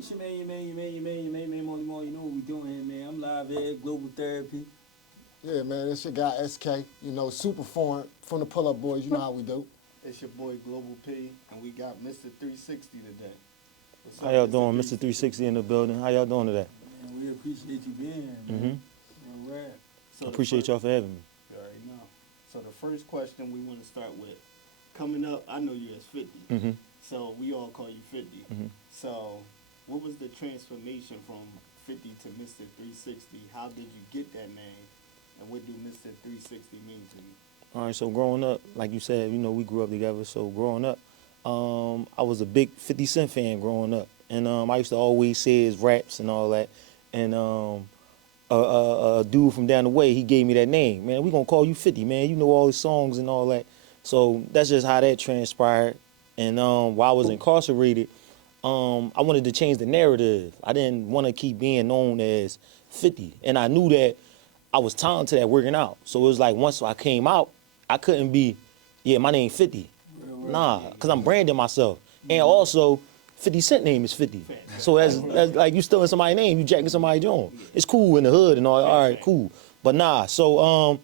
Man, more. You know what we doing here, man. I'm live here, Global Therapy. Yeah, man, it's your guy SK, super foreign from the Pull Up Boys, you know how we do. It's your boy Global P, and we got Mr. 360 today. What's How up, y'all Mr. doing? Mr. 360 in the building. How y'all doing today? Man, we appreciate you being here, man. Mm-hmm. All right. So I appreciate y'all for having me. You already know. So the first question we want to start with, coming up, I know you as 50, Mm-hmm. so we all call you 50. Mm-hmm. So what was the transformation from 50 to Mr. 360? How did you get that name, and what do Mr. 360 mean to you? All right, so growing up, like you said, we grew up together. So growing up, I was a big 50 Cent fan growing up. And I used to always say his raps and all that. And a dude from down the way, he gave me that name. Man, we gonna call you 50, man. You know all his songs and all that. So that's just how that transpired. And while I was incarcerated, I wanted to change the narrative. I didn't want to keep being known as 50. And I knew that I was talented at working out. So it was like once I came out, I couldn't be, my name 50. Nah, because I'm branding myself. And also, 50 Cent name is 50. So that's like you stealing somebody's name, you jacking somebody's joint. It's cool in the hood and all right, cool. But nah, so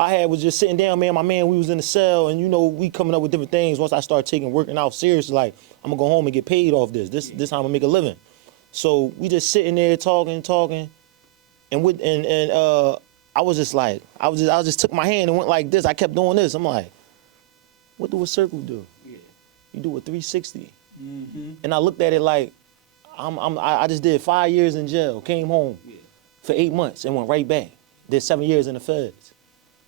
was just sitting down, man, my man, we was in the cell and we coming up with different things. Once I started taking working out serious, like I'm gonna go home and get paid off this. This how I'm gonna make a living. So we just sitting there talking, and I was just like, I just took my hand and went like this. I kept doing this. I'm like, what do a circle do? Yeah. You do a 360. Mm-hmm. And I looked at it like, I just did 5 years in jail, came home for 8 months and went right back. Did 7 years in the feds.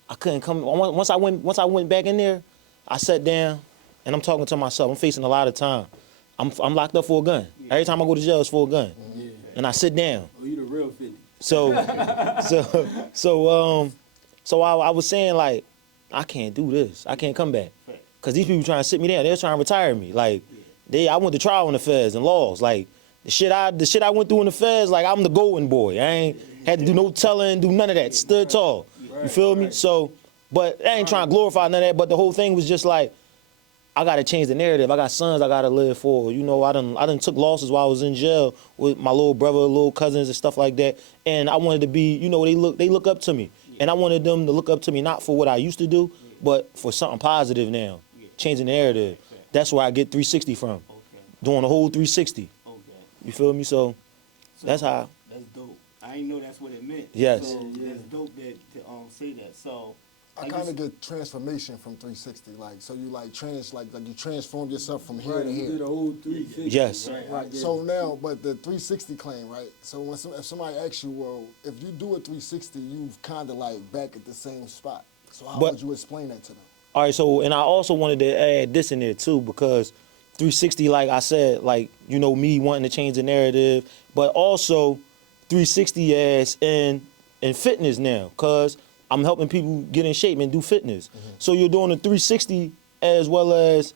I couldn't come. Once I went back in there, I sat down and I'm talking to myself. I'm facing a lot of time. I'm locked up for a gun. Every time I go to jail, it's for a gun. Yeah. And I sit down. Oh, you the real 50. So I was saying like, I can't do this. I can't come back. Cause these people trying to sit me down. They're trying to retire me. Like, I went to trial in the feds and laws. Like, the shit I went through in the feds, like I'm the golden boy. I ain't had to do no telling, do none of that. Stood tall. You feel me? So, but I ain't trying to glorify none of that. But the whole thing was just like, I gotta change the narrative. I got sons I gotta live for. I done took losses while I was in jail with my little brother, little cousins and stuff like that. And I wanted to be, they look up to me. And I wanted them to look up to me not for what I used to do, but for something positive now. Changing the narrative. That's where I get 360 from. Okay. Doing the whole 360. Okay. You feel me? So that's how. That's dope. I didn't know that's what it meant. Yes. So that's dope to say that. So I kind of get transformation from 360, so you you transform yourself from here to You here. did a whole 360. Yes. Right. So now, but the 360 claim, right? So when if somebody asks you, well, if you do a 360, you've kind of like back at the same spot. So how would you explain that to them? All right, so, and I also wanted to add this in there too, because 360, like I said, me wanting to change the narrative, but also 360 as in fitness now, because I'm helping people get in shape and do fitness. Mm-hmm. So you're doing a 360 as well as,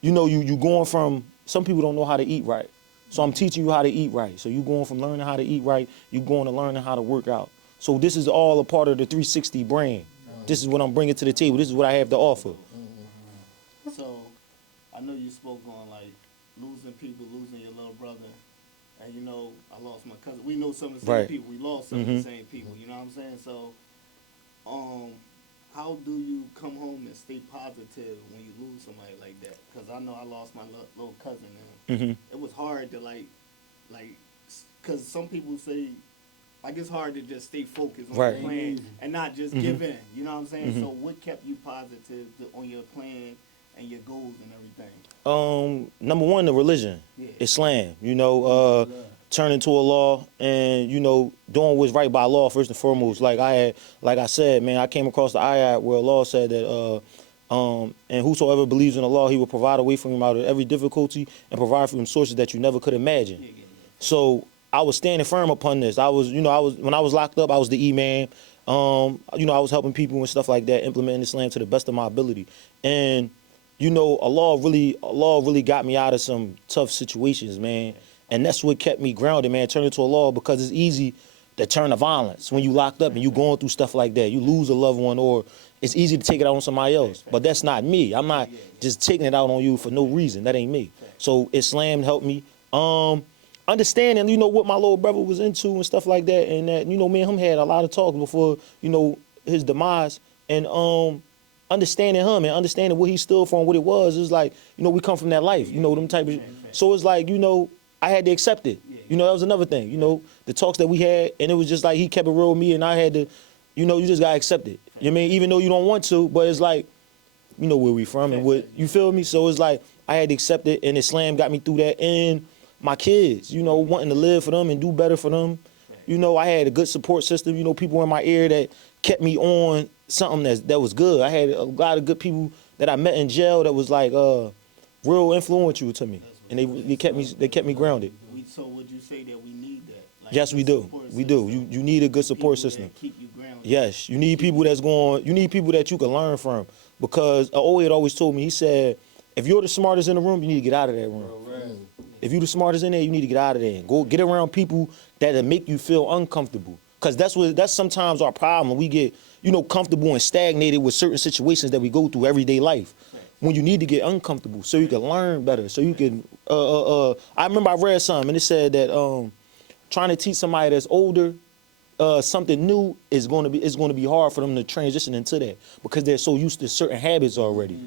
you going from, some people don't know how to eat right. So I'm teaching you how to eat right. So you're going from learning how to eat right, you're going to learning how to work out. So this is all a part of the 360 brand. This is what I'm bringing to the table. This is what I have to offer. So, I know you spoke on losing people, losing your little brother, and I lost my cousin. We know some of the same people. We lost some of the same people. You know what I'm saying? So, how do you come home and stay positive when you lose somebody like that? Because I know I lost my little cousin, and it was hard to because some people say. It's hard to just stay focused on your plan and not just give in. You know what I'm saying? So what kept you positive on your plan and your goals and everything? Number one, the religion, Islam. Turning to a law and doing what's right by law first and foremost. Like I said, man, I came across the ayat where Allah said that, and whosoever believes in Allah, He will provide a way for him out of every difficulty and provide for him sources that you never could imagine. So I was standing firm upon this. When I was locked up, I was the imam. I was helping people and stuff like that, implementing Islam to the best of my ability. And, Allah really got me out of some tough situations, man. And that's what kept me grounded, man, turning to Allah, because it's easy to turn to violence when you locked up and you going through stuff like that. You lose a loved one, or it's easy to take it out on somebody else. But that's not me. I'm not just taking it out on you for no reason. That ain't me. So Islam helped me. understanding, you know, what my little brother was into and stuff like that, and that, you know, me and him had a lot of talks before, you know, his demise, and understanding him and understanding what he stood for and what it was like, you know, we come from that life, you know, them type of, so it's like, you know, I had to accept it. You know, that was another thing, you know, the talks that we had, and it was just like he kept it real with me, and I had to, you know, you just gotta accept it. You know what I mean? Even though you don't want to, but it's like, you know where we from and what, you feel me? So it's like, I had to accept it, and Islam got me through that, and my kids, you know, wanting to live for them and do better for them. You know, I had a good support system, you know, people in my ear that kept me on something that was good. I had a lot of good people that I met in jail that was like real influential to me, and they kept me grounded. So would you say that we need that? Like, Yes, we do. We do. You need a good support system. Keep you grounded. Yes, you need people you need people that you can learn from, because Owe had always told me, he said, if you're the smartest in the room, you need to get out of that room. If you're the smartest in there, you need to get out of there and go get around people that'll make you feel uncomfortable. Because that's sometimes our problem. We get, you know, comfortable and stagnated with certain situations that we go through everyday life. When you need to get uncomfortable so you can learn better, so you can, I remember I read something and it said that trying to teach somebody that's older something new is going to be hard for them to transition into that, because they're so used to certain habits already.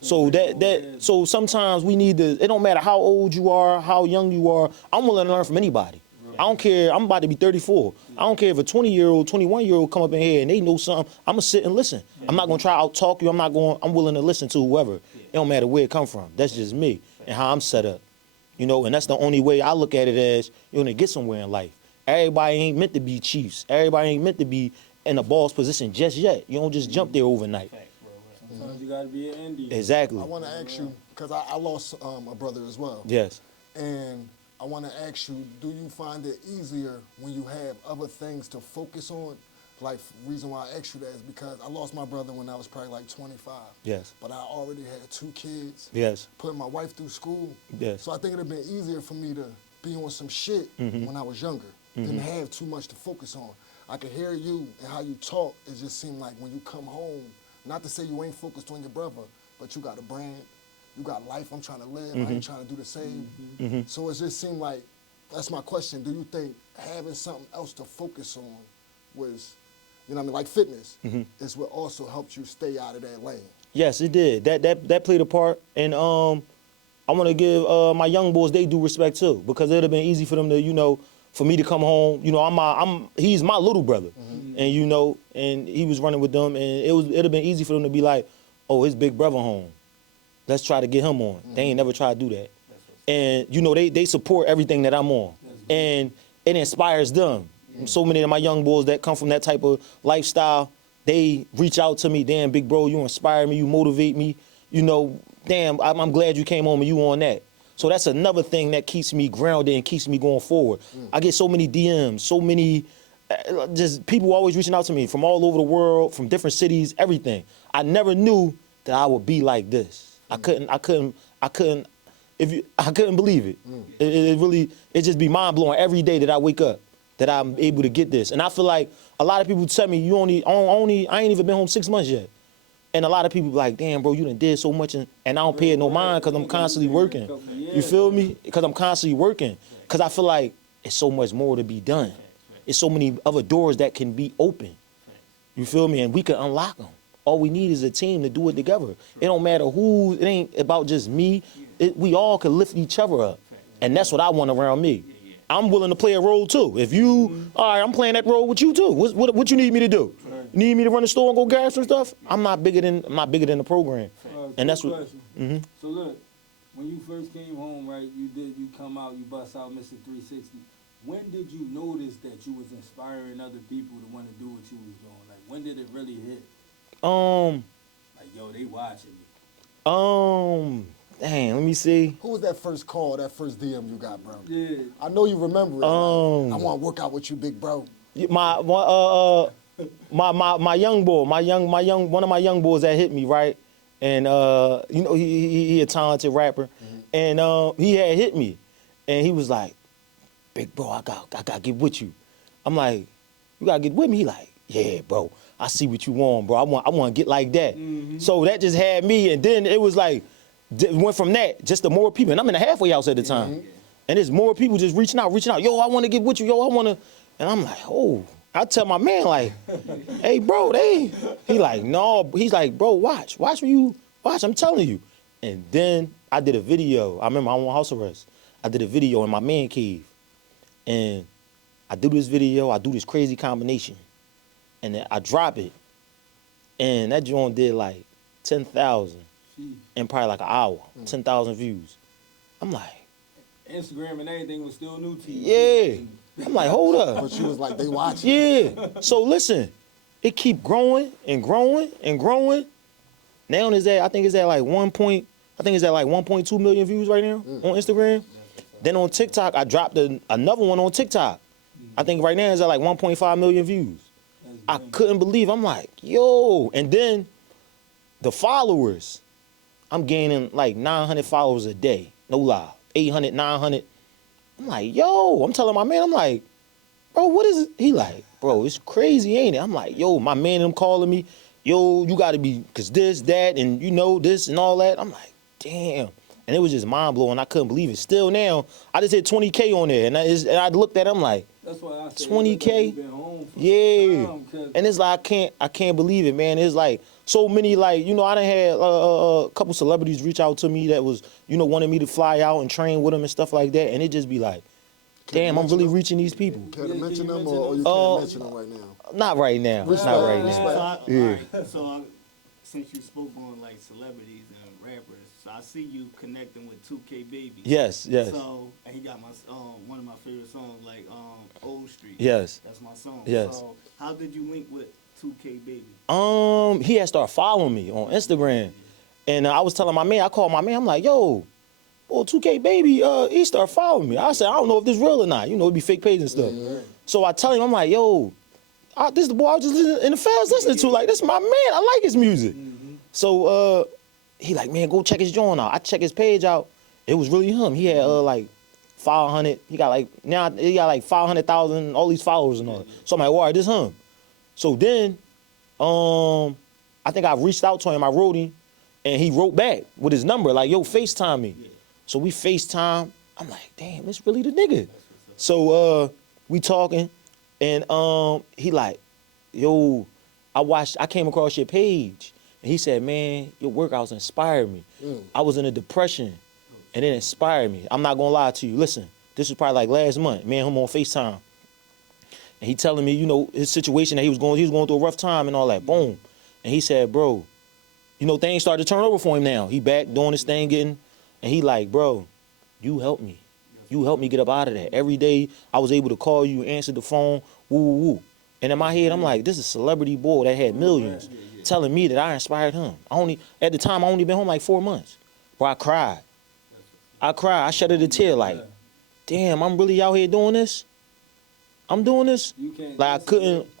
So so sometimes we need to, it don't matter how old you are, how young you are, I'm willing to learn from anybody. I don't care, I'm about to be 34. I don't care if a 20-year-old, 21-year-old come up in here and they know something, I'm gonna sit and listen. I'm not gonna try to out-talk you, I'm willing to listen to whoever. It don't matter where it come from, that's just me and how I'm set up. You know, and that's the only way I look at it, as you're gonna get somewhere in life. Everybody ain't meant to be chiefs. Everybody ain't meant to be in a boss position just yet. You don't just jump there overnight. Sometimes you gotta be an Indian. Exactly. I want to ask you, because I lost a brother as well. Yes. And I want to ask you, do you find it easier when you have other things to focus on? Like, reason why I asked you that is because I lost my brother when I was probably like 25. Yes. But I already had 2 kids. Yes. Putting my wife through school. Yes. So I think it'd have been easier for me to be on some shit when I was younger. Didn't have too much to focus on. I could hear you and how you talk. It just seemed like when you come home, not to say you ain't focused on your brother, but you got a brand, you got life I'm trying to live, I ain't trying to do the same. So it just seemed like, that's my question, do you think having something else to focus on was, you know what I mean, like fitness, is what also helped you stay out of that lane? Yes, it did. That played a part, and I want to give my young boys, they do respect too, because it'd have been easy for them to, you know, for me to come home, you know, he's my little brother, and you know, and he was running with them, and it'd have been easy for them to be like, oh, his big brother home, let's try to get him on. They ain't never tried to do that, and you know, they support everything that I'm on, and it inspires them. So many of my young boys that come from that type of lifestyle, they reach out to me, damn, big bro, you inspire me, you motivate me, you know, damn, I'm glad you came home and you on that. So that's another thing that keeps me grounded and keeps me going forward. I get so many DMs, so many, just people always reaching out to me from all over the world, from different cities, everything. I never knew that I would be like this. I couldn't believe it. It really, it just be mind blowing every day that I wake up, that I'm able to get this. And I feel like a lot of people tell me, I ain't even been home 6 months yet. And a lot of people be like, damn, bro, you done did so much, and I don't pay it no mind because I'm constantly working. You feel me? Because I'm constantly working. Because I feel like it's so much more to be done. It's so many other doors that can be open. You feel me? And we can unlock them. All we need is a team to do it together. It don't matter who, it ain't about just me. We all can lift each other up. And that's what I want around me. I'm willing to play a role too. If you, all right, I'm playing that role with you too. What you need me to do? You need me to run the store and go grab some stuff? I'm not bigger than the program. And that's what. So look, when you first came home, right? You come out, you bust out Mr. 360. When did you notice that you was inspiring other people to want to do what you was doing? Like, when did it really hit? Like, yo, they watching me. Dang, let me see. Who was that first call, that first DM you got, bro? Yeah. I know you remember it. Like, I want to work out with you, big bro. My young boy, one of my young boys that hit me, right? And you know, he a talented rapper, and he had hit me, and he was like, "Big bro, I got to get with you." I'm like, "You gotta get with me?" He like, "Yeah, bro, I see what you want, bro. I want to get like that." So that just had me, and then it was like, went from that just to more people, and I'm in a halfway house at the time. And there's more people just reaching out. Yo, I want to get with you. Yo, I want to. And I'm like, oh. I tell my man, like, hey, bro, he like, no. He's like, bro, watch I'm telling you. And then I did a video. I remember I was on house arrest. I did a video in my man cave. And I do this video. I do this crazy combination. And then I drop it. And that joint did like 10,000 in probably like an hour. 10,000 views. I'm like. Instagram and everything was still new to you. Yeah. I'm like, hold up. But you was like, they watching. Yeah. So listen, it keep growing and growing and growing. Now I think it's at like 1.2 million views right now on Instagram. Then on TikTok, I dropped another one on TikTok. I think right now it's at like 1.5 million views. I couldn't believe. I'm like, yo. And then the followers, I'm gaining like 900 followers a day. No lie. 800, 900. I'm like, yo. I'm telling my man, I'm like, bro, what is it? He like, bro, it's crazy, ain't it? I'm like, yo, my man them calling me, yo, you gotta be, cause this, that, and you know, this and all that. I'm like, damn. And it was just mind blowing. I couldn't believe it. Still now, I just hit 20K on there. And I looked at it, I'm like, that's why I said 20K? Been home for yeah. time, And it's like, I can't believe it, man. It's like so many, like, you know, I done had a couple celebrities reach out to me that was, you know, wanted me to fly out and train with them and stuff like that. And it just be like, damn, I'm really reaching these people. Care to mention them or you can't mention them right now? Not right now. Respect, not right respect. now. Yeah. Right, so since you spoke on like celebrities and rappers, so I see you connecting with 2K Baby. Yes, yes. So and he got my one of my favorite songs like Old Street. Yes. That's my song. Yes. So how did you link with 2K Baby? He had started following me on Instagram. And I was telling my man, I called my man, I'm like, yo, well, 2K Baby, he started following me. I said, I don't know if this real or not. You know, it'd be fake page and stuff. So I tell him, I'm like, yo, this is the boy I was just in the feds listening to. Like, this is my man. I like his music. So he like, man, go check his joint out. I check his page out. It was really him. He had like 500. He got like 500,000, all these followers and all that. So I'm like, all right, this him. So then, I think I reached out to him. I wrote him, and he wrote back with his number, like, yo, FaceTime me. So we FaceTime. I'm like, damn, this really the nigga. So we talking, and he like, yo, I came across your page. And he said, man, your workouts inspired me. I was in a depression, and it inspired me. I'm not gonna lie to you. Listen, this was probably like last month. Me and him on FaceTime. And he telling me, you know, his situation that he was going through a rough time and all that. Boom. And he said, bro, you know, things started to turn over for him now. He back doing his thing, and he like, bro, you helped me. You helped me get up out of that. Every day I was able to call you, answer the phone, woo, woo, woo. And in my head, I'm like, this is a celebrity boy that had millions telling me that I inspired him. At the time, I only been home like 4 months. Bro, I cried. I shedded a tear like, damn, I'm really out here doing this? I'm doing this? Like,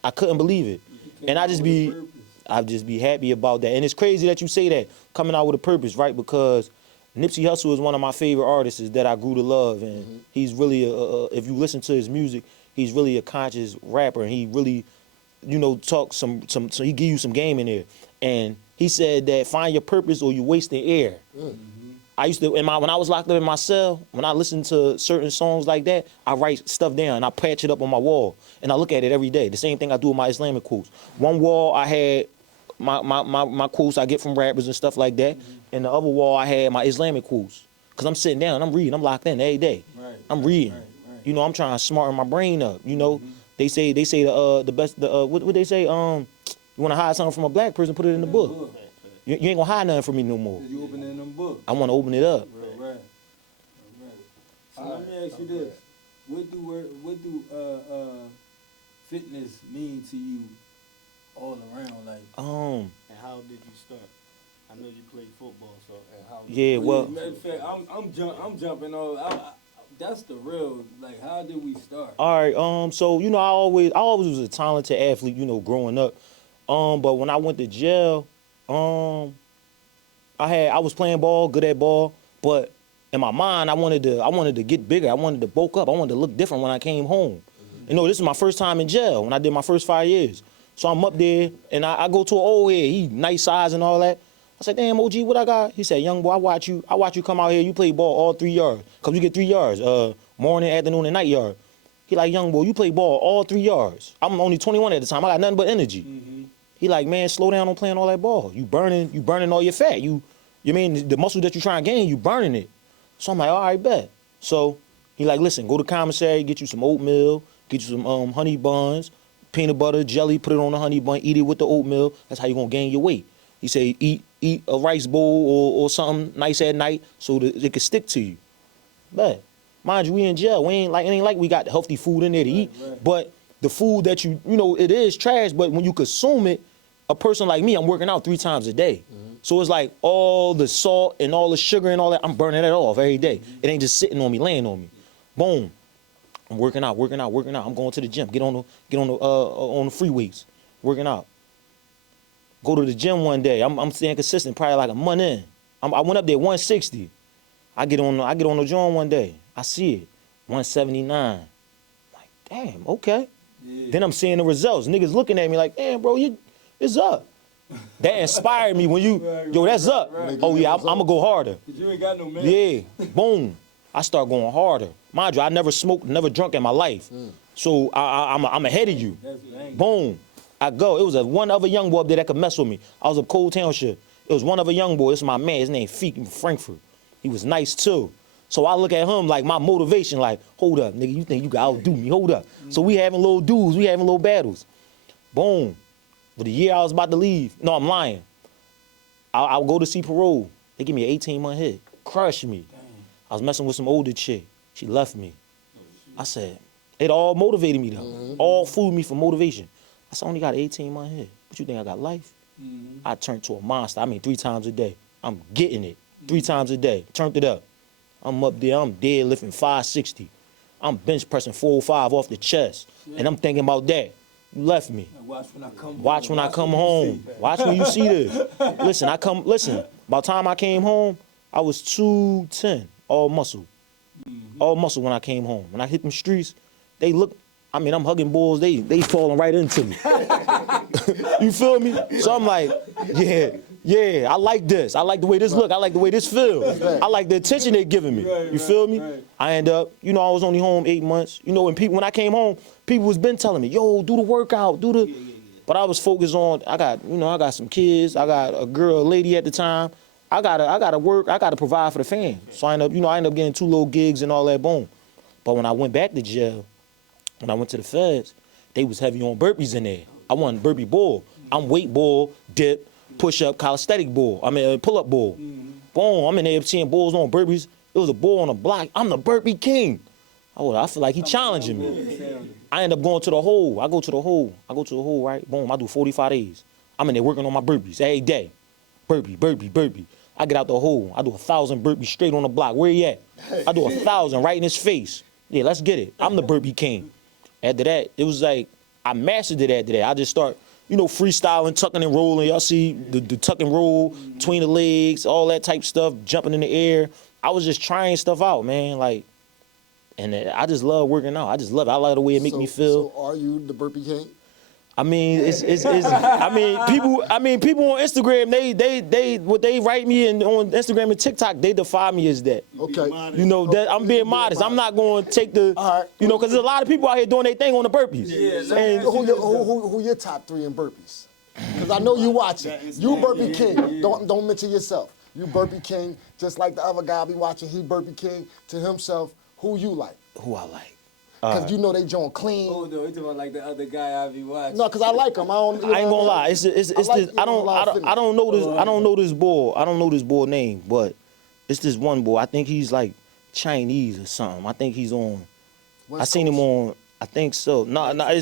I couldn't believe it. And I'd just be happy about that. And it's crazy that you say that, coming out with a purpose, right? Because Nipsey Hussle is one of my favorite artists that I grew to love. And he's really, if you listen to his music, he's really a conscious rapper. And he really, you know, talks so he give you some game in there. And he said that find your purpose or you're wasting air. I used to, when I was locked up in my cell, when I listened to certain songs like that, I write stuff down and I patch it up on my wall. And I look at it every day. The same thing I do with my Islamic quotes. One wall I had my quotes I get from rappers and stuff like that. And the other wall I had my Islamic quotes. Cause I'm sitting down, I'm reading, I'm locked in every day. I'm reading. You know, I'm trying to smarten my brain up. You know, they say the best, what they say? You wanna hide something from a black person, put it in the book. You ain't gonna hide nothing from me no more. You opening them books. I wanna open it up. Right. So let me ask you this. What do fitness mean to you all around? Like, and how did you start? I know you played football, so and how yeah, well, matter of fact, I'm jumping all. That's the real, like, how did we start? All right, so you know, I always was a talented athlete, you know, growing up. But when I went to jail, I was playing ball, good at ball, but in my mind, I wanted to get bigger. I wanted to bulk up. I wanted to look different when I came home. You know, this is my first time in jail when I did my first 5 years. So I'm up there, and I go to an old head. He nice size and all that. I said, damn, OG, what I got? He said, young boy, I watch you come out here, you play ball all 3 yards. Cause you get 3 yards, morning, afternoon, and night yard. He like, young boy, you play ball all 3 yards. I'm only 21 at the time. I got nothing but energy. He like, man, slow down on playing all that ball. You burning all your fat. You mean the muscle that you trying to gain, you burning it. So I'm like, all right, bet. So he like, listen, go to commissary, get you some oatmeal, get you some honey buns, peanut butter, jelly, put it on the honey bun, eat it with the oatmeal. That's how you gonna gain your weight. He say, eat a rice bowl or something nice at night so that it can stick to you. Bet. Mind you, we in jail. It ain't like we got healthy food in there to eat. Right. But the food that you know, it is trash, but when you consume it, a person like me, I'm working out 3 times a day. So it's like all the salt and all the sugar and all that, I'm burning that off every day. It ain't just sitting on me, laying on me. Boom. I'm working out. I'm going to the gym. Get on the free weights, working out. Go to the gym one day. I'm staying consistent, probably like a month in. I went up there 160. I get on the joint one day. I see it, 179. Like, damn, okay. Yeah. Then I'm seeing the results. Niggas looking at me like, damn, bro, it's up. That inspired me when yo, that's up. Right. Oh yeah, I'm gonna go harder. Cause you ain't got no man. Yeah, boom. I start going harder. Mind you, I never smoked, never drunk in my life. So I'm ahead of you. Boom. I go. It was one other young boy up there that could mess with me. I was up Cold Township. It was one other young boy. This is my man. His name Feek in Frankfurt. He was nice too. So I look at him like my motivation, like, hold up, nigga, you think you can outdo me? Hold up. So we having little duels, we having little battles. Boom. But the year I was about to leave, no, I'm lying. I'll go to see parole. They give me an 18-month hit. Crushed me. I was messing with some older chick. She left me. I said, it all motivated me though. All fooled me for motivation. I said, I only got an 18-month hit. But you think I got life? I turned to a monster. I mean, 3 times a day. I'm getting it. 3 times a day. Turned it up. I'm up there, I'm deadlifting 560. I'm bench pressing 405 off the chest. And I'm thinking about that. You left me. Watch when I come home. Watch when I come home. Watch when you see this. Listen, by the time I came home, I was 210, all muscle. All muscle when I came home. When I hit them streets, they look, I mean, I'm hugging bulls, they falling right into me. You feel me? So I'm like, yeah, I like this. I like the way this look. I like the way this feels. I like the attention they're giving me. You feel me? I end up, I was only home 8 months. When I came home, people was been telling me, yo, do the workout, But I was focused on, I got some kids. I got a girl, a lady at the time. I gotta work. I gotta provide for the fam. So I end up getting 2 little gigs and all that, boom. But when I went back to jail, when I went to the feds, they was heavy on burpees in there. I won burpee bull. I'm weight bull, dip, push-up, calisthenic bull. Pull-up bull. Boom, I'm in there seeing bulls on burpees. It was a bull on the block. I'm the burpee king. I feel like he challenging me. I end up going to the hole. I go to the hole, right? Boom, I do 45 days. I'm in there working on my burpees every day. Burpee. I get out the hole. I do 1,000 burpees straight on the block. Where he at? I do 1,000 right in his face. Yeah, let's get it. I'm the burpee king. After that, it was like, I mastered it after that. I just start, freestyling, tucking and rolling. Y'all see the tuck and roll between the legs, all that type stuff, jumping in the air. I was just trying stuff out, man. And I just love working out. I just love it. I like the way it make me feel. So are you the burpee king? People on Instagram, they write me on Instagram and TikTok, they define me as that. Okay. That I'm being modest. I'm not going to take the, because there's a lot of people out here doing their thing on the burpees. Yeah, and who your top 3 in burpees? Because I know you watching. You burpee king. Don't mention yourself. You burpee king, just like the other guy be watching. He burpee king to himself. Who you like? Who I like? Because they joint clean. Oh no, you talking about like the other guy I be watching. No, because I like him. I ain't gonna lie. I don't know this bull. I don't know this bull name, but it's this one bull. I think he's like Chinese or something. I think he's on. I seen him on. I think so. No, not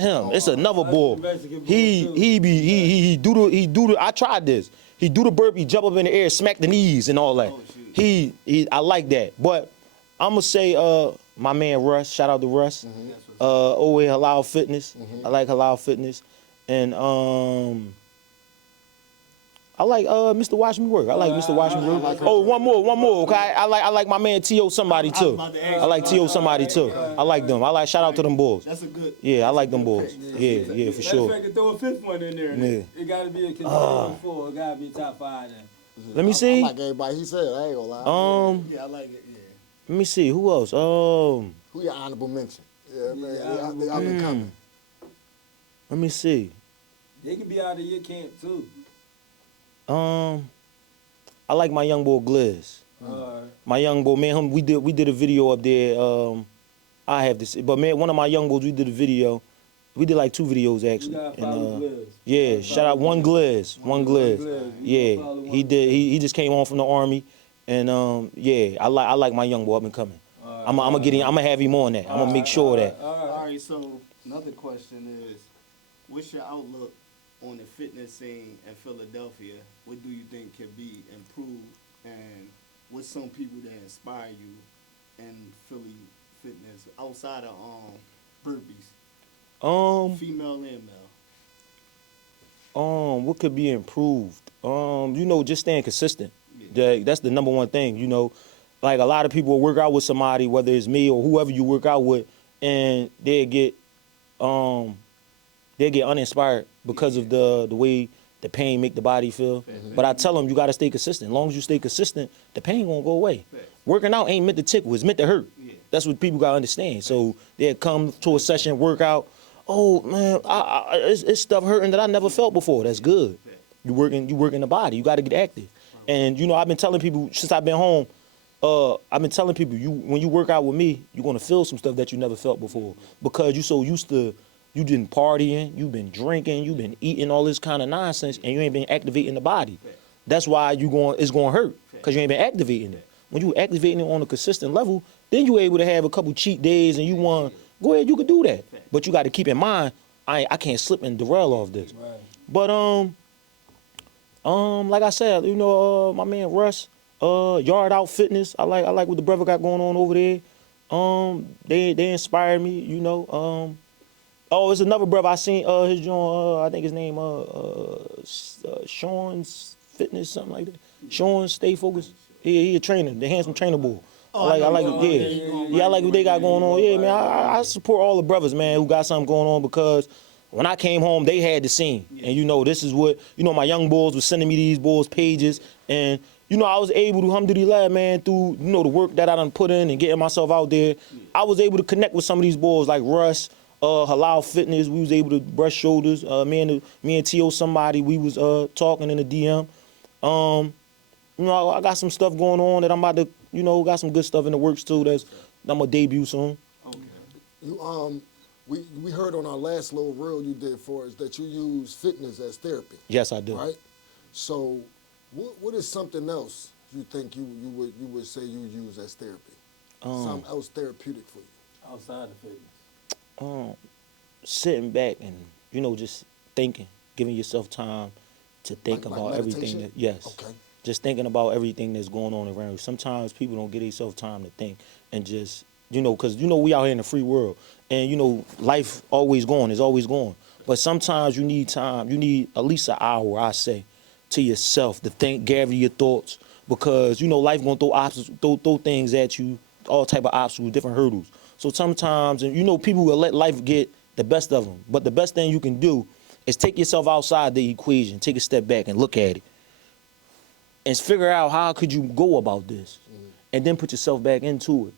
him. It's another bull. He do the. I tried this. He do the burpee, jump up in the air, smack the knees and all that. I like that. But I'm gonna say my man Russ, shout out to Russ. OA Halal Fitness. I like Halal Fitness. And I I like Mr. Watch Me Work. I like Mr. Watch Me Work. Oh, one more. Okay, I like my man T.O. Somebody too. I like T.O. Somebody too. I like them. I like shout out to them boys. That's a good. Yeah, I like them good boys. pick. Yeah, for Matter sure. of fact, throw a fifth one in there. Yeah. It gotta be a contender 4. It gotta be top 5 then. Let me I see. like everybody he said. I ain't gonna lie. Yeah, I like it. Yeah. Let me see. Who else? Who your honorable mention? Yeah, man. Yeah, They been coming. Let me see. They can be out of your camp too. I like my young boy Gliz. My young boy, man, we did a video up there. I have this, but man, one of my young boys, we did a video. We did like 2 videos actually. You gotta follow Gliz. Yeah, shout out one Gliz. Yeah, he did. He just came home from the army, and yeah, I like my young boy up and coming. I'm gonna get him. I'm gonna have him on that. I'm gonna make sure that. All right. So another question is, what's your outlook on the fitness scene in Philadelphia? What do you think can be improved, and what's some people that inspire you in Philly fitness outside of burpees? Female and male. What could be improved? Just staying consistent. That's the number one thing. Like a lot of people will work out with somebody, whether it's me or whoever you work out with, and they get uninspired because of the way the pain make the body feel. But I tell them you gotta stay consistent. As long as you stay consistent, the pain won't go away. Working out ain't meant to tickle, it's meant to hurt. That's what people gotta understand. So they come to a session, work out. Oh man, it's stuff hurting that I never felt before. That's good. You working the body. You gotta get active. And I've been telling people since I've been home. I've been telling people when you work out with me, you're gonna feel some stuff that you never felt before because you so used to. You been partying, you been drinking, you been eating all this kind of nonsense, and you ain't been activating the body. That's why it's gonna hurt, because you ain't been activating it. When you activating it on a consistent level, then you able to have a couple cheat days and you want, go ahead, you can do that. But you gotta keep in mind, I can't slip and derail off this. Right. But like I said, my man Russ, Yard Out Fitness, I like what the brother got going on over there. They inspired me, Oh, it's another brother I seen. His joint. I think his name. Sean's Fitness, something like that. Sean, stay focused. He a trainer, the handsome trainer boy. I like it. Yeah, I like what they got going on. Yeah, man. I support all the brothers, man, who got something going on because when I came home, they had the scene, and this is what my young boys was sending me these boys pages, and I was able to, alhamdulillah, man, through the work that I done put in and getting myself out there, I was able to connect with some of these boys like Russ. Halal Fitness, we was able to brush shoulders. Me and T.O. Somebody, we was talking in the DM. I got some stuff going on that I'm about to, got some good stuff in the works too. I'm gonna debut soon. Okay. You we heard on our last little reel you did for us that you use fitness as therapy. Yes, I do. Right. So, what is something else you think you would say you use as therapy? Something else therapeutic for you Outside of fitness. Sitting back and just thinking, giving yourself time to think Like about everything. meditation? Yes. Okay. Just thinking about everything that's going on around you. Sometimes people don't give themselves time to think and just because we out here in the free world and life always going, is always going. But sometimes you need time. You need at least an hour, I say, to yourself to think, gather your thoughts because life gonna throw obstacles, throw things at you, all type of obstacles, different hurdles. So sometimes, and people will let life get the best of them. But the best thing you can do is take yourself outside the equation, take a step back and look at it, and figure out how could you go about this, and then put yourself back into it.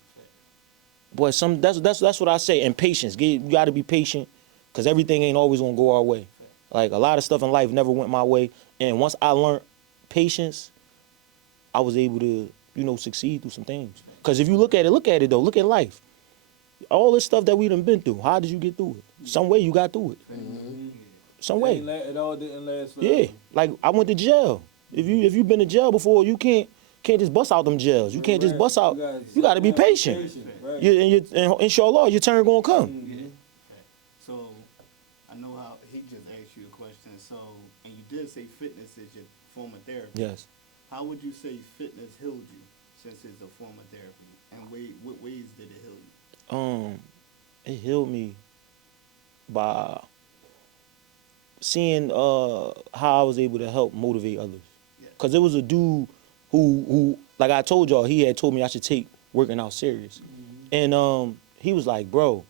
Boy, that's what I say. And patience, you got to be patient, because everything ain't always gonna go our way. Like a lot of stuff in life never went my way, and once I learned patience, I was able to succeed through some things. Because if you look at it though, look at life. All this stuff that we done been through, how did you get through it? Some way you got through it. Some way. It all didn't last forever. Yeah, like I went to jail. If you been to jail before, you can't just bust out them jails. You can't just bust out. You got to be patient. Right. And inshallah, your turn gonna come. So I know how he just asked you a question. So, and you did say fitness is your form of therapy. Yes. How would you say fitness healed you, since it's a form of therapy? And what ways did it heal you? It healed me by seeing how I was able to help motivate others. Cause there was a dude who like I told y'all, he had told me I should take working out serious. And he was like, bro,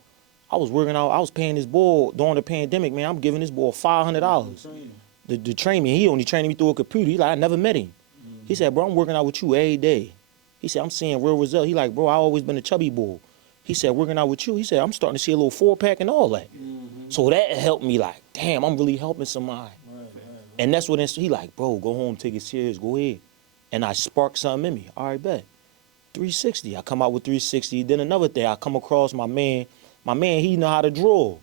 I was working out, I was paying this boy during the pandemic, man. I'm giving this boy $500. The train me, he only trained me through a computer. He like, I never met him. He said, bro, I'm working out with you every day. He said, I'm seeing real results. He like, bro, I always been a chubby boy. He said, working out with you, he said, I'm starting to see a little 4-pack and all that. So that helped me like, damn, I'm really helping somebody. And that's what he like, bro, go home, take it serious, go ahead. And I sparked something in me. All right, bet. 360. I come out with 360. Then another thing, I come across my man, he know how to draw.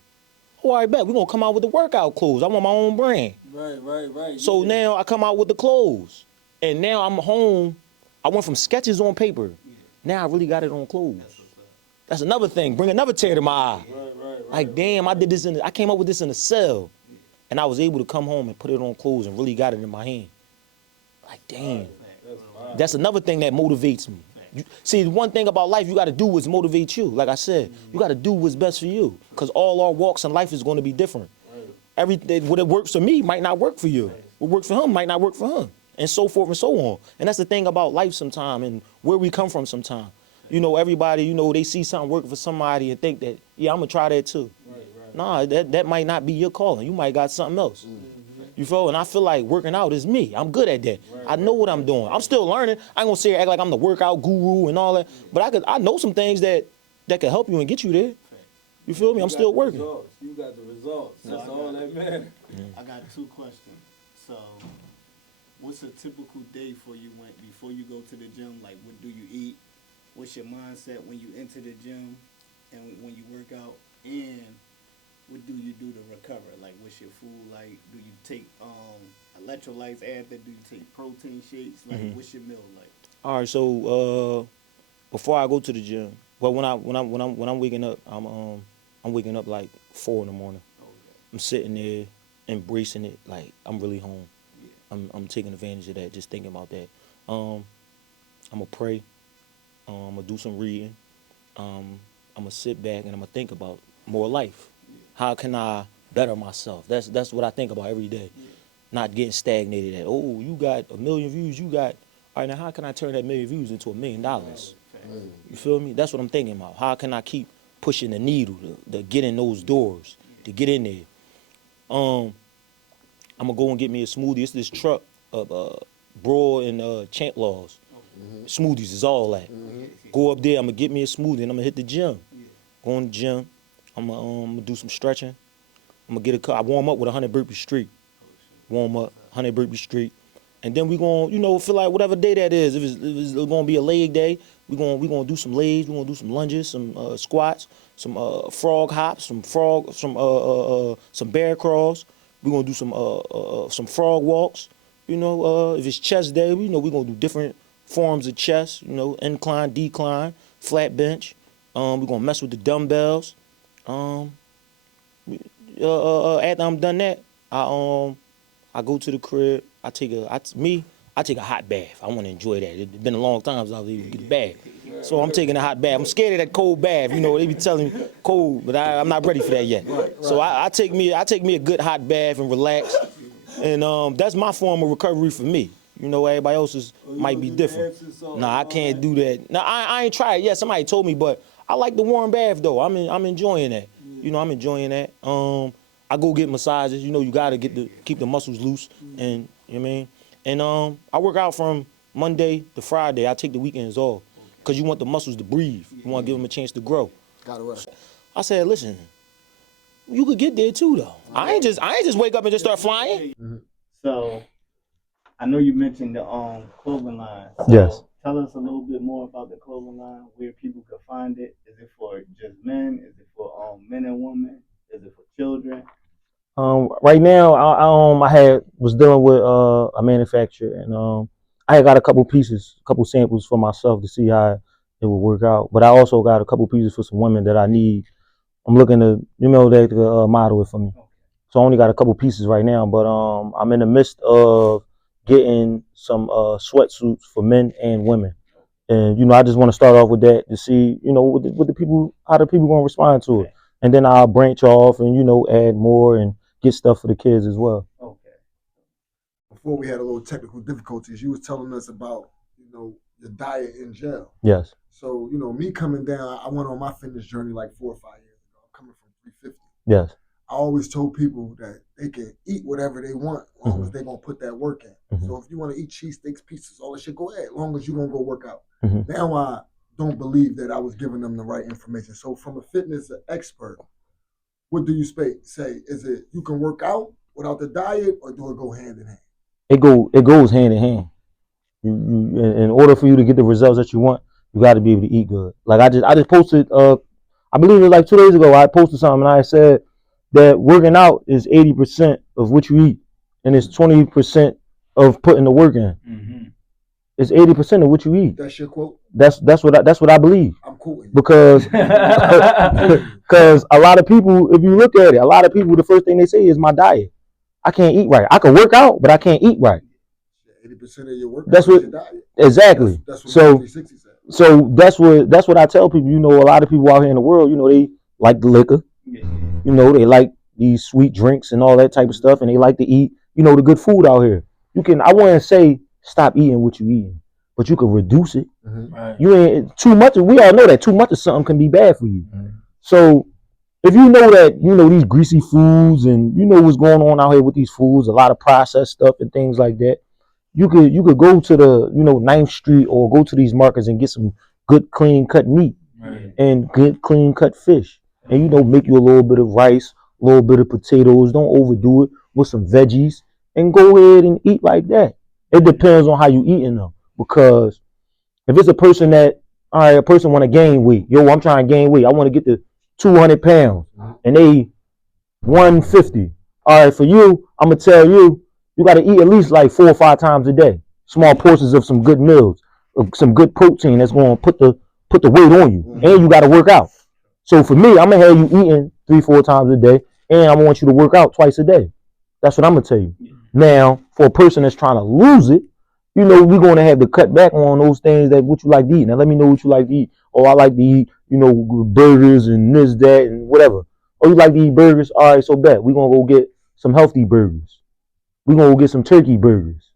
Oh, all right, bet. We're going to come out with the workout clothes. I want my own brand. Right. So now I come out with the clothes. And now I'm home. I went from sketches on paper. Now I really got it on clothes. That's another thing. Bring another tear to my eye. Like, damn, I came up with this in a cell. And I was able to come home and put it on clothes and really got it in my hand. Like, damn. That's another thing that motivates me. See, the one thing about life you got to do is motivate you. Like I said, you got to do what's best for you. Because all our walks in life is going to be different. Everything, what works for me might not work for you. What works for him might not work for him. And so forth and so on. And that's the thing about life sometimes and where we come from sometimes. You know, everybody, you know, they see something working for somebody and think that, yeah, I'm going to try that too. Nah, that might not be your calling. You might got something else. You feel? And I feel like working out is me. I'm good at that. I know what I'm doing. I'm still learning. I ain't gonna say act like I'm the workout guru and all that, but I know some things that can help you and get you there. You feel me? I'm still working. You got the results. That's all that matters. I got 2 questions. So, what's a typical day for you before you go to the gym? Like, what do you eat? What's your mindset when you enter the gym and when you work out? And what do you do to recover? Like, what's your food like? Do you take electrolytes after? Do you take protein shakes? Like, what's your meal like? All right, so before I go to the gym, well, when I'm waking up, I'm waking up like 4 in the morning. I'm sitting there, embracing it, like I'm really home. I'm taking advantage of that, just thinking about that. I'm gonna pray. I'm gonna do some reading. I'm gonna sit back and I'm gonna think about more life. How can I better myself? That's what I think about every day. Not getting stagnated at, oh, you got 1 million views, all right, now how can I turn that 1 million views into $1 million? You feel me? That's what I'm thinking about. How can I keep pushing the needle to get in those doors, to get in there? I'm gonna go and get me a smoothie. It's this truck of Broad and Champ Laws. Smoothies is all that. Go up there, I'm gonna get me a smoothie and I'm gonna hit the gym. Go in the gym. I'm gonna do some stretching. I'm gonna get a cut. I warm up with 100 burpees straight. Warm up, 100 burpees straight. And then we gonna, feel like whatever day that is. If it's gonna be a leg day, we gonna do some legs. We gonna do some lunges, some squats, some frog hops, some bear crawls. We gonna do some frog walks. If it's chest day, we gonna do different forms of chest. Incline, decline, flat bench. We gonna mess with the dumbbells. After I'm done that, I go to the crib. I take a hot bath. I want to enjoy that. It's been a long time since I was able to get a bath. So I'm taking a hot bath. I'm scared of that cold bath. They be telling me cold, but I'm not ready for that yet. So I take me a good hot bath and relax. And that's my form of recovery for me. Everybody else's might be different. Nah, I can't do that. Nah, I ain't tried it yet. Somebody told me, but I like the warm bath though. I'm enjoying that. I'm enjoying that. I go get massages. You gotta keep the muscles loose, and you know what I mean. And I work out from Monday to Friday. I take the weekends off, cause you want the muscles to breathe. You want to give them a chance to grow. Gotta rest. I said, listen, you could get there too though. I ain't just wake up and just start flying. So, I know you mentioned the clothing line. So Yes. Tell us a little bit more about the clothing line, where people can find it. Is it for just men? Is it for men and women? Is it for children? Right now, I was dealing with a manufacturer, and I had got a couple samples for myself to see how it would work out. But I also got a couple pieces for some women that I need. I'm looking to, they could model it for me. So I only got a couple pieces right now, but I'm in the midst of getting some sweatsuits for men and women. And I just want to start off with that to see, what the people, how the people gonna respond to it, and then I'll branch off and add more and get stuff for the kids as well. Okay. before we had a little technical difficulties, you was telling us about, your diet in jail. Yes. So, me coming down, I went on my fitness journey like 4 or 5 years ago. I'm coming from 350. Yes. I always told people that they can eat whatever they want as long as they're going to put that work in. So if you want to eat cheesesteaks, pizzas, all that shit, go ahead, as long as you're going to go work out. Now I don't believe that I was giving them the right information. So from a fitness expert, what do you say? Is it you can work out without the diet, or do it go hand in hand? It goes hand in hand. In order for you to get the results that you want, you got to be able to eat good. Like I just posted, I believe it was like 2 days ago. I posted something and I said that working out is 80% of what you eat, and it's 20% of putting the work in. It's 80% of what you eat. That's your quote. That's what I believe. I'm quoting because because a lot of people, if you look at it, a lot of people, the first thing they say is my diet. I can't eat right. I can work out, but I can't eat right. 80% of your work. That's what. Your diet. Exactly. That's what so 360 said. So that's what I tell people. A lot of people out here in the world, they like the liquor. They like these sweet drinks and all that type of stuff, and they like to eat, the good food out here. I wouldn't say stop eating what you eating, but you can reduce it. Right. You ain't too much. We all know that too much of something can be bad for you. So if you know that, these greasy foods and what's going on out here with these foods, a lot of processed stuff and things like that. You could go to the 9th Street or go to these markets and get some good clean cut meat and good clean cut fish, and make you a little bit of rice, a little bit of potatoes. Don't overdo it with some veggies, and go ahead and eat like that. It depends on how you eating them, because if it's a person a person want to gain weight, I'm trying to gain weight. I want to get to 200 pounds, and they 150. All right, for you, I'm gonna tell you. You got to eat at least like 4 or 5 times a day. Small portions of some good meals, some good protein that's going to put the weight on you, and you got to work out. So for me, I'm gonna have you eating 3-4 times a day, and I want you to work out twice a day. That's what I'm gonna tell you. Now, for a person that's trying to lose it, we're gonna have to cut back on those things that what you like to eat. Now let me know what you like to eat. Oh, I like to eat, burgers and this, that, and whatever. Oh, you like to eat burgers? All right, so bet we're gonna go get some healthy burgers. We're gonna go get some turkey burgers.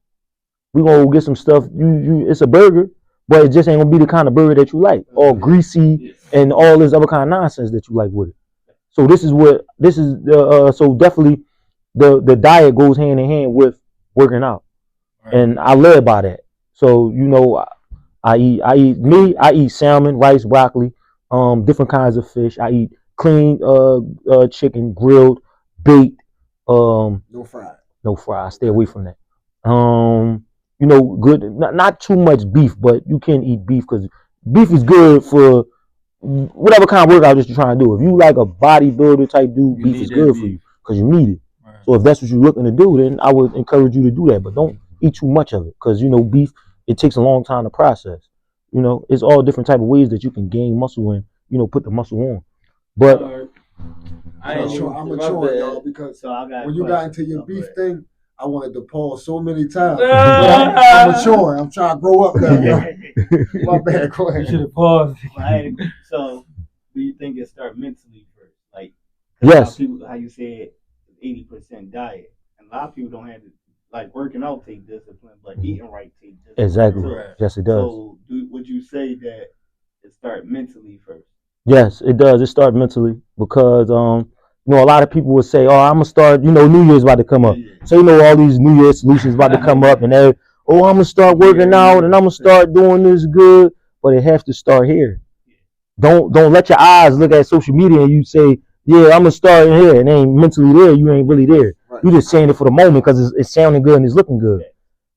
We're gonna go get some stuff. It's a burger, but it just ain't gonna be the kind of burger that you like, all greasy and all this other kind of nonsense that you like with it. So so definitely the diet goes hand in hand with working out, and I live by that. So I eat salmon, rice, broccoli, different kinds of fish. I eat clean chicken, grilled, baked, no fried. No fry. Stay away from that. Good. Not too much beef, but you can eat beef because beef is good for whatever kind of workout that you're trying to do. If you like a bodybuilder type dude, beef is good for you because you need it. Right. So if that's what you're looking to do, then I would encourage you to do that. But don't eat too much of it because beef, it takes a long time to process. It's all different type of ways that you can gain muscle and put the muscle on. But I'm maturing, y'all, because when you got into your beef thing, I wanted to pause so many times. I'm maturing. I'm trying to grow up now. My bad. Go ahead. You should have paused. So, do you think it start mentally first? Like, yes. How you said 80% diet, and a lot of people don't have it. Like working out take discipline, but eating right take discipline. Exactly. So, yes, it does. So, would you say that it start mentally first? Yes, it does. It starts mentally because a lot of people would say, "Oh, I'm gonna start." New Year's about to come up, so all these New Year's solutions about to come up, and I'm gonna start working out and I'm gonna start doing this good, but it has to start here. Don't let your eyes look at social media and you say, "Yeah, I'm gonna start here," and ain't mentally there. You ain't really there. Right. You just saying it for the moment because it's sounding good and it's looking good.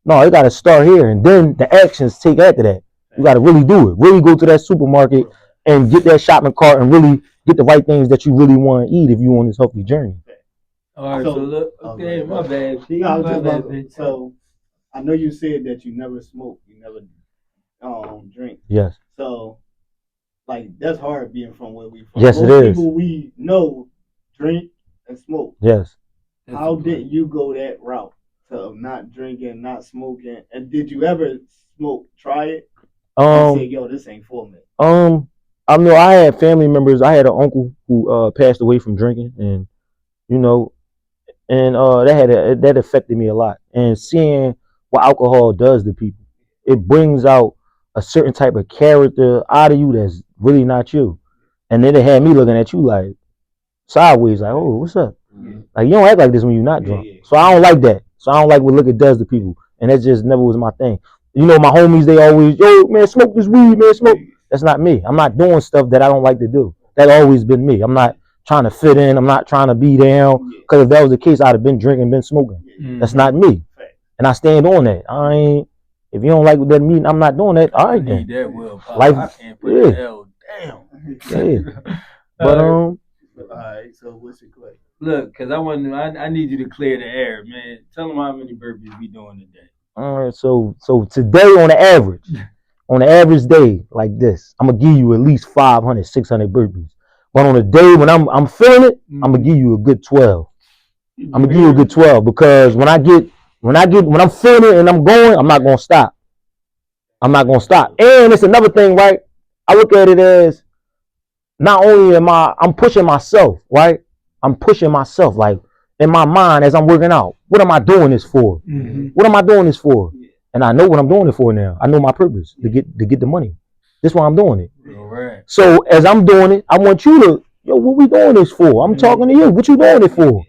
No, you got to start here, and then the actions take after that. You got to really do it. Really go to that supermarket and get that shopping cart and really get the right things that you really want to eat if you on this healthy journey. All right, so look, okay, my bad. So I know you said that you never smoke, you never drink. Yes. So like that's hard being from where we from. Yes, it is. People we know drink and smoke. Yes. How did you go that route to not drinking, not smoking, and did you ever smoke? Try it. And say, yo, this ain't for me. I know I had family members. I had an uncle who passed away from drinking, and and that affected me a lot. And seeing what alcohol does to people, it brings out a certain type of character out of you that's really not you. And then it had me looking at you like sideways, like, oh, what's up? Like you don't act like this when you're not drunk. So I don't like that. So I don't like what liquor does to people, and that just never was my thing. You know, my homies, they always, yo, man, smoke this weed, man, smoke. That's not me. I'm not doing stuff that I don't like to do. That always been me. I'm not trying to fit in. I'm not trying to be down. Because if that was the case, I'd have been drinking, been smoking. That's not me. And I stand on that. I ain't. If you don't like what that mean, I'm not doing that. All right then. That willpower. Life, I can't put the hell down. Yeah. But All right. So what's your question? Look, cause I need you to clear the air, man. Tell them how many burpees we doing today. All right. So today on the average day like this, I'm gonna give you at least 500, 600 burpees. But on a day when I'm feeling it, I'm gonna give you a good 12. I'm gonna give you a good 12 because when I'm feeling it and I'm going, I'm not gonna stop. I'm not gonna stop. And it's another thing, right? I look at it as not only I'm pushing myself, right? I'm pushing myself, like in my mind as I'm working out. What am I doing this for? Mm-hmm. What am I doing this for? And I know what I'm doing it for now. I know my purpose to get the money. This is why I'm doing it. All right. So as I'm doing it, I want you to, yo, what we doing this for? I'm talking to you. What you doing it for?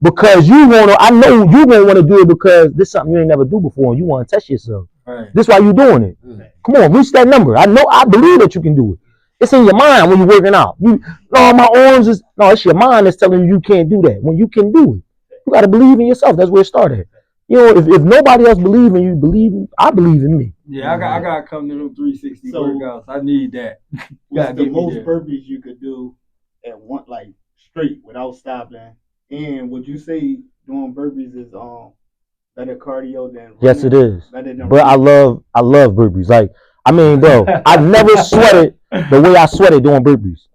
Because I know you gonna want to do it because this is something you ain't never do before and you want to test yourself. Right. This is why you doing it. Mm-hmm. Come on, reach that number. I believe that you can do it. It's in your mind when you're working out. It's your mind that's telling you can't do that. When you can do it, you got to believe in yourself. That's where it started. You know, if nobody else believes in you, I believe in me. Yeah, I got to come to them 360 workouts. I need that. What's the most burpees you could do at one, like straight without stopping? And would you say doing burpees is better cardio than running? Yes, it is. But I love burpees. Like, I mean, bro, I never sweated the way I sweated doing burpees.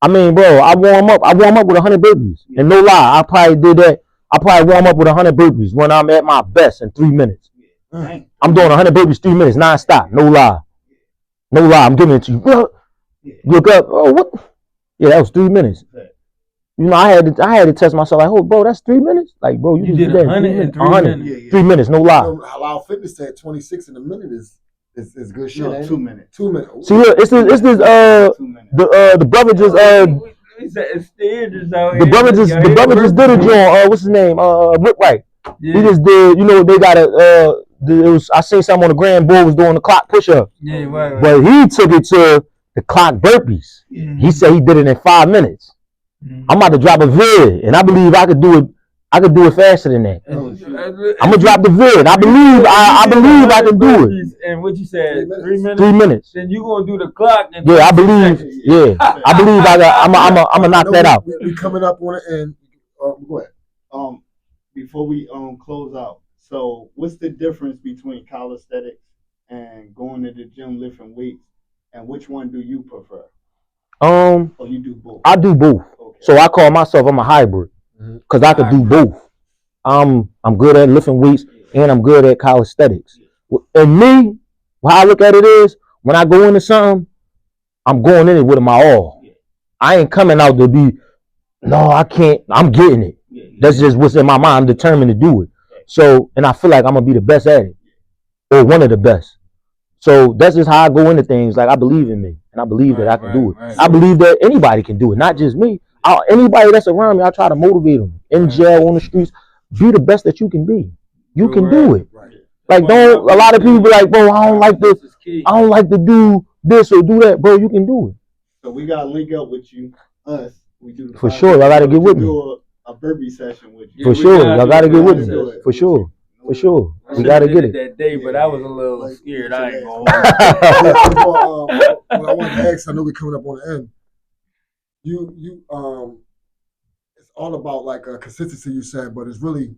I mean, bro, I warm up with 100 burpees. And no lie, I probably did that. I probably warm up with 100 burpees when I'm at my best in 3 minutes. I'm doing 100 burpees 3 minutes non-stop. No lie. No lie, I'm giving it to you. Look up. Oh, what? Yeah, that was 3 minutes. You know, I had to test myself like, oh, bro, that's 3 minutes? Like, bro, you just did that 100 in 3 minutes. 3 minutes, no lie. Halal Fitness said 26 in a minute is good shit. No, 2 minutes. 2 minutes. See, look, it's this the brother just the brother just did a joint. What's his name? Rick Wright. Yeah. He just did. You know, they got I seen something on the Grand Boy was doing the clock push up. Yeah, right. But he took it to the clock burpees. Mm-hmm. He said he did it in 5 minutes. Mm-hmm. I'm about to drop a vid, and I believe I could do it. I could do it faster than that. I'm gonna drop the vid. I believe I can do it. And what you said, 3 minutes? 3 minutes. Then you gonna do the clock? Yeah, I believe. Yeah, I believe I'm gonna knock that out. We coming up on it, and go ahead. Before we close out, so what's the difference between calisthenics and going to the gym lifting weights, and which one do you prefer? Or you do both? I do both. Okay. So I call myself I'm a hybrid. Because I could do both. I'm good at lifting weights and I'm good at calisthenics. And me, how I look at it is, when I go into something, I'm going in it with my all. I ain't coming out to be, no, I can't, I'm getting it. That's just what's in my mind. I'm determined to do it. So, and I feel like I'm going to be the best at it. Or one of the best. So that's just how I go into things. Like, I believe in me. And I believe that I can do it. Right. I believe that anybody can do it, not just me. Anybody that's around me, I try to motivate them. In jail, on the streets, be the best that you can be. You can do it. Right. Like, a lot of people be like, bro, I don't like to do this or do that. Bro, you can do it. So we gotta link up with you, we do the for sure. Y'all gotta get with me. Do a burpee session with you. For sure, y'all gotta get with me. For sure. For sure. We gotta get it. That day, but I was a little scared. I ain't gonna. What I want to ask, I know we're coming up on the end. It's all about like consistency, you said, but it's really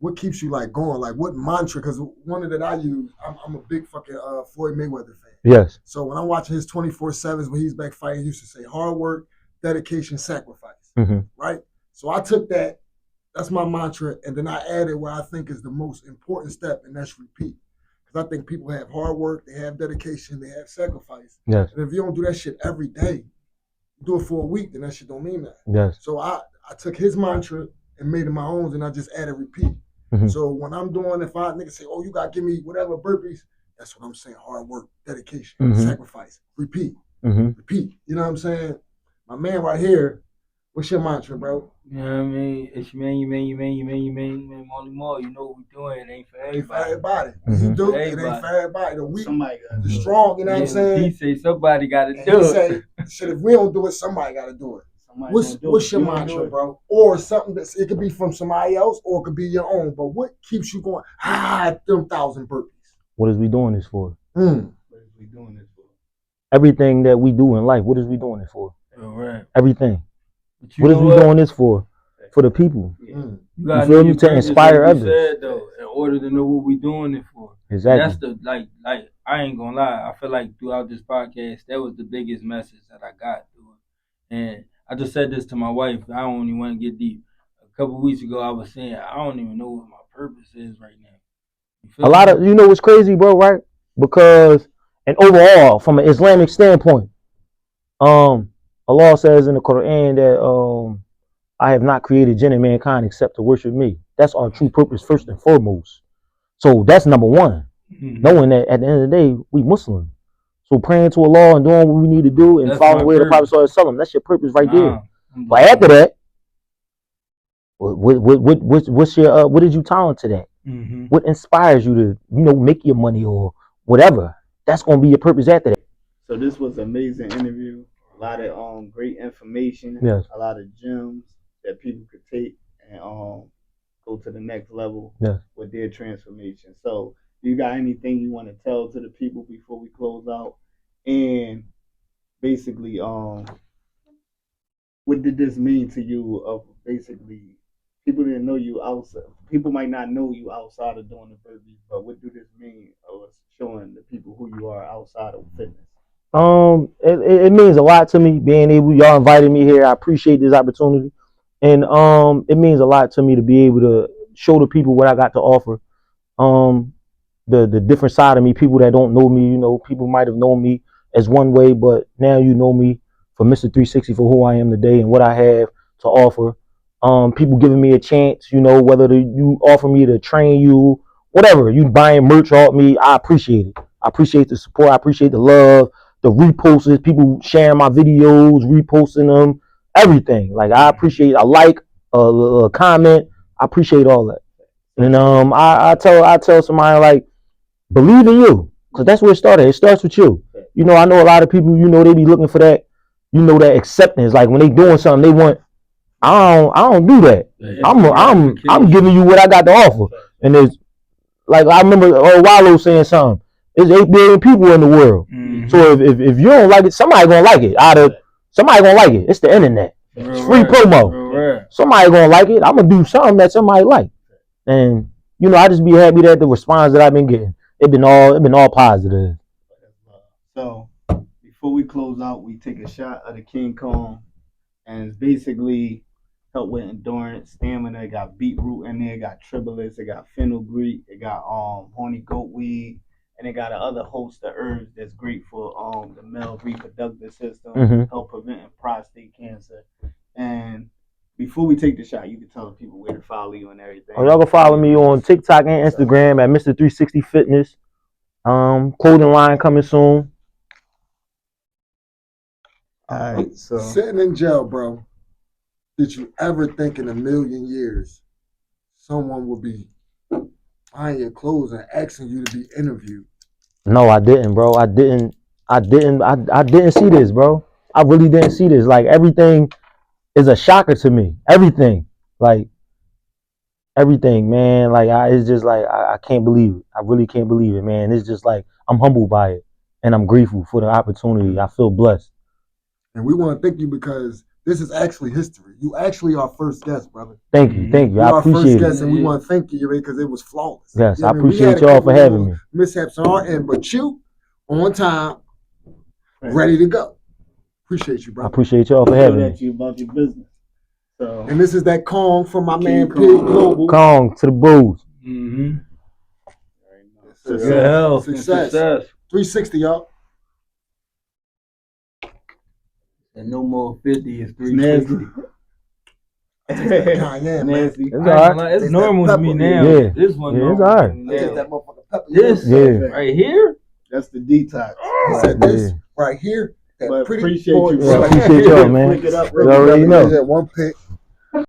what keeps you like going, like what mantra? Because one that I use, I'm a big fucking Floyd Mayweather fan. Yes. So when I'm watching his 24/7s when he's back fighting, he used to say hard work, dedication, sacrifice. Right. So I took that. That's my mantra, and then I added what I think is the most important step, and that's repeat. Because I think people have hard work, they have dedication, they have sacrifice. Yes. And if you don't do that shit every day, do it for a week, then that shit don't mean that. Yes. So I took his mantra and made it my own, and I just added repeat. So when I'm doing, if I niggas say, oh, you gotta give me whatever burpees, that's what I'm saying. Hard work, dedication, sacrifice, repeat, repeat. You know what I'm saying? My man right here, what's your mantra, bro? You know what I mean? It's your man, only more. You know what we're doing. It ain't for everybody. Ain't for everybody. You do, it ain't for everybody. The weak, somebody the strong, you know what I'm saying? He say somebody gotta and do he it. Say, shit, if we don't do it, somebody gotta do it. What's your mantra, bro? Or something that it could be from somebody else, or it could be your own. But what keeps you going? Them 1,000 burpees. What is we doing this for? What is we doing this for? Everything that we do in life, what is we doing it for? All right. Everything. What is we doing this for? For the people. You feel me? To inspire others. Said, though, in order to know what we doing it for. Exactly. And that's the like I ain't gonna lie. I feel like throughout this podcast, that was the biggest message that I got through it. And I just said this to my wife. I don't even want to get deep. A couple weeks ago, I was saying I don't even know what my purpose is right now. A lot of, you know what's crazy, bro, right? Because, and overall, from an Islamic standpoint, Allah says in the Quran that I have not created jinn and mankind except to worship me. That's our true purpose first and foremost. So that's number one. Knowing that at the end of the day, we Muslim. So praying to Allah and doing what we need to do and following the way the Prophet ﷺ, that's your purpose right there. But after that, what's your what did you talented at? What inspires you to, make your money or whatever? That's gonna be your purpose after that. So this was an amazing interview. A lot of great information. Yes. A lot of gems that people could take and go to the next level with their transformation. So you got anything you want to tell to the people before we close out? And basically, what did this mean to you? Of basically, people didn't know you outside. People might not know you outside of doing the burpees, but what do this mean of showing the people who you are outside of fitness? It means a lot to me being able. Y'all invited me here. I appreciate this opportunity, and it means a lot to me to be able to show the people what I got to offer. The different side of me. People that don't know me, people might have known me as one way, but now you know me for Mr. 360 for who I am today and what I have to offer. People giving me a chance, whether you offer me to train you, whatever, you buying merch off me, I appreciate it. I appreciate the support. I appreciate the love, the reposts, people sharing my videos, reposting them, everything. Like I appreciate a comment. I appreciate all that. And I tell somebody like, believe in you, because that's where it started. It starts with you. I know a lot of people, they be looking for that, that acceptance. Like when they doing something, they want. I don't do that. I'm giving you what I got to offer. And it's like I remember Wallow saying something. There's 8 billion people in the world. So if you don't like it, somebody gonna like it. Somebody gonna like it. It's the internet. It's free promo. Somebody gonna like it. I'm gonna do something that somebody like. And I just be happy that the response that I've been getting, it been all positive. So before we close out, we take a shot of the King Kong, and it's basically help with endurance, stamina. It got beetroot in there, it got tribulus, it got fenugreek, it got horny goat weed, and it got another host of herbs that's great for the male reproductive system, help preventing prostate cancer. And before we take the shot, you can tell the people where to follow you and everything. Y'all can follow me on TikTok and Instagram at Mr. 360 Fitness. Clothing line coming soon. All right, so sitting in jail, bro. Did you ever think in a million years someone would be buying your clothes and asking you to be interviewed? No, I didn't, bro. I didn't see this, bro. I really didn't see this. Like everything is a shocker to me. Everything, man. Like it's just like I can't believe it. I really can't believe it, man. It's just like I'm humbled by it, and I'm grateful for the opportunity. I feel blessed. And we want to thank you because this is actually history. You actually are first guest, brother. Thank you. You I appreciate first it. guest, and we want to thank you because it was flawless. Yes, I appreciate y'all for having me. Mishaps on our end, but you on time, ready to go. Appreciate you, bro. I appreciate y'all for having me. You about your business. So, and this is that Kong from my man Pig Global. Kong to the Bulls. Success. 360, y'all. And no more 50 is 360. Cayenne, man. Nasty. It's alright. It's Taste normal that to me pepper. now. Yeah. This one Yeah, it's normal alright. to me Taste now. that motherfucking pepper. This Yeah. right here. That's the detox. He said this Yeah. right here. That But pretty appreciate boy you, Yeah, bro. appreciate y'all, man. Flick it up, You already know. One pick.